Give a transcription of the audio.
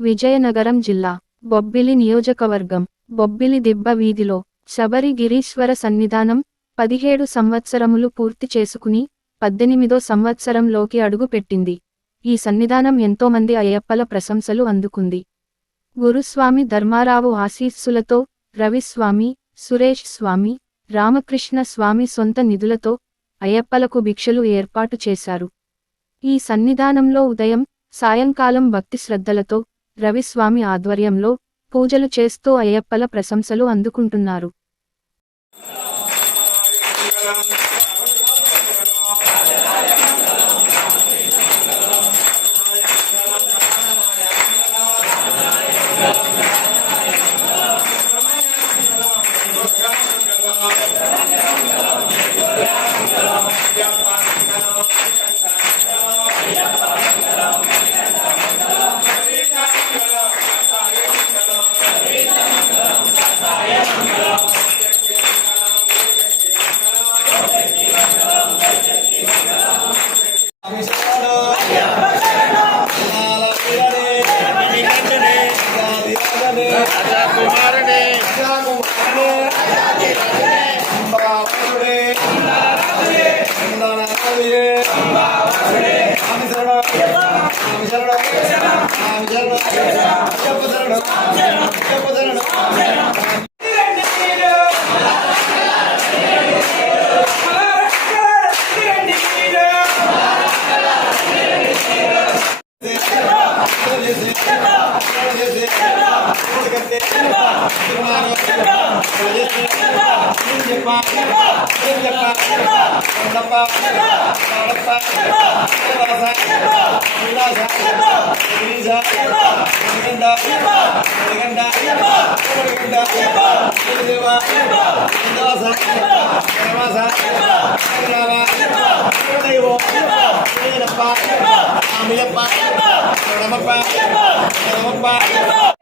విజయనగరం జిల్లా బొబ్బిలి నియోజకవర్గం బొబ్బిలి దిబ్బ వీధిలో శబరి గిరీశ్వర సన్నిధానం పదిహేడు సంవత్సరములు పూర్తి చేసుకుని పద్దెనిమిదో సంవత్సరంలోకి అడుగుపెట్టింది ఈ సన్నిధానం ఎంతోమంది అయ్యప్పల ప్రశంసలు అందుకుంది. గురుస్వామి ధర్మారావు ఆశీస్సులతో రవిస్వామి సురేష్ స్వామి రామకృష్ణ స్వామి సొంత నిధులతో అయ్యప్పలకు భిక్షలు ఏర్పాటు చేశారు. ఈ సన్నిధానంలో ఉదయం సాయంకాలం భక్తి శ్రద్ధలతో రవిస్వామి ఆధ్వర్యంలో పూజలు చేస్తూ అయ్యప్పల ప్రశంసలు అందుకుంటున్నారు. Let's go! Ramappa, Ramappa, Ramappa,